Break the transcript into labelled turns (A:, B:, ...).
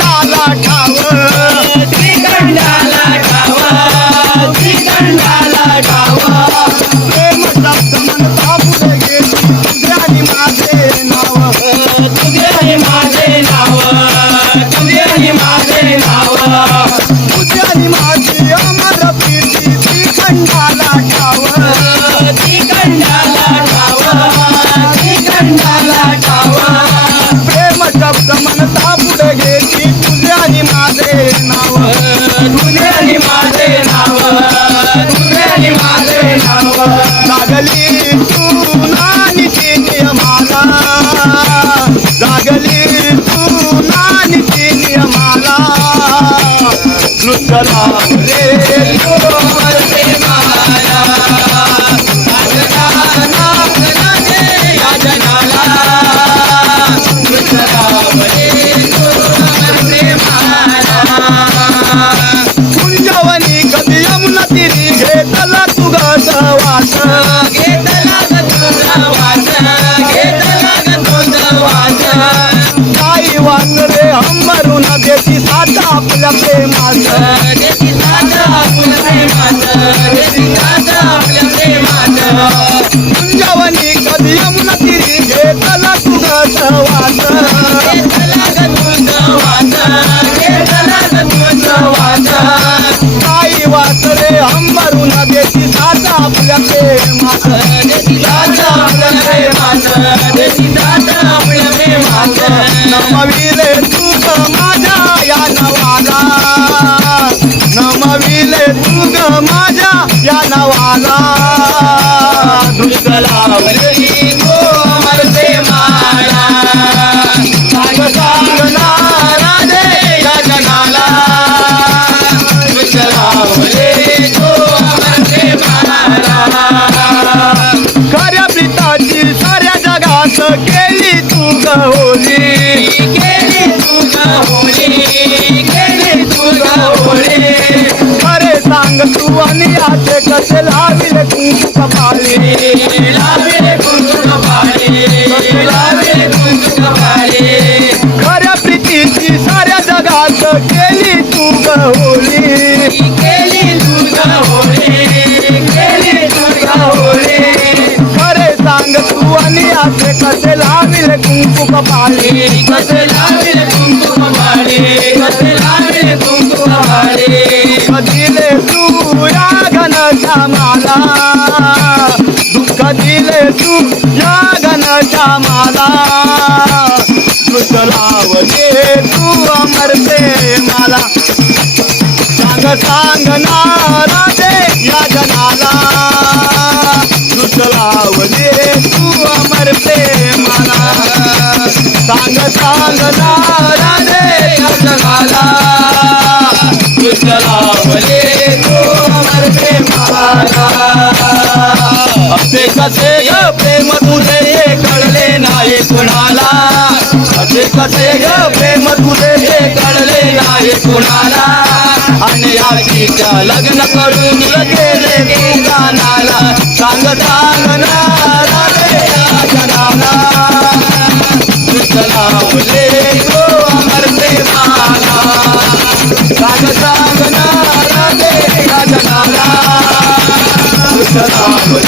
A: না রাখা गली तू नानीची नियमाला लुटला रे
B: मरते माया या जगाला मरते माया
A: साथ आपल्या प्रेमाचं
B: आपल्या प्रेमात देती साथ आपल्या प्रेमात
A: कधी यमुना तिरी घेतला
B: घेतला ग तुझा वास घेतला ग तुझा
A: काही वास रे अंबरून देती साथ आपल्या
B: आपल्या प्रेमात देती साथ आपल्या प्रेमात
A: नमविले माझ्या माझ्या या नवाला.
B: दुष्कलावरी गो मरते माया सांग सांगणारा दे या जगाला दुष्कलावरी गो मरते माया
A: खऱ्या पिताची साऱ्या जगात केली तू गो तू आणि आते कसे लाविले कुंकू कपाळी?
B: लाविले कुंकू कपाळी. लाविले कुंकू कपाळी.
A: खऱ्या प्रीतीची साऱ्या जगात केली तू होली
B: केली तुझा होळी केली तुझा होळी
A: खरे सांग तू आणि आते कसे लाविले कुंकू कपाळी?
B: कसे लाविले
A: दिले तू या घन श्यामाला दुःख दिले तू या घन श्यामाला दुःख लावले तू अमरते मला सांग सांग नारा दे या जनाला. दुःख लावले तू अमरते मला सांग सांग नारा दे या जनाला.
B: लावले
A: असे कसे ग प्रेम तुझे हे कळले नाही कुणाला? असे कसे ग प्रेम तुझे हे कळले नाही कुणाला? आणि आशीच्या लग्न करून गेले तू गानाला सांग सांग नारा रे जनाला तो अमरते माला. सांग सांग नारा रे I'm